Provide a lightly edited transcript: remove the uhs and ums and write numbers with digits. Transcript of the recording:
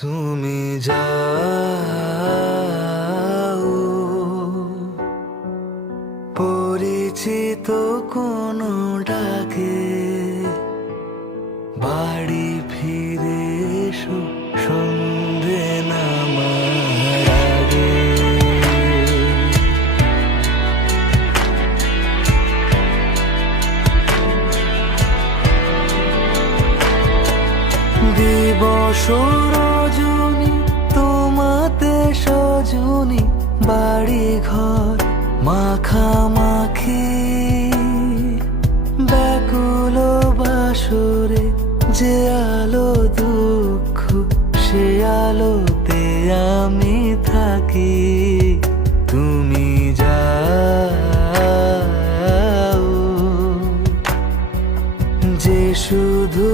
তুমি যাও পরিচিত কোনো ডাকে, বাড়ি ফিরে এসো সন্ধে নামার আগে। দিবস রজনী তোমাতে সজনী, বাড়ি ঘর মাখামাখি, ব্যাকুল বাসরে যে আলো দুঃখ সে আলোতে আমি থাকি। তুমি যাও যে শুধু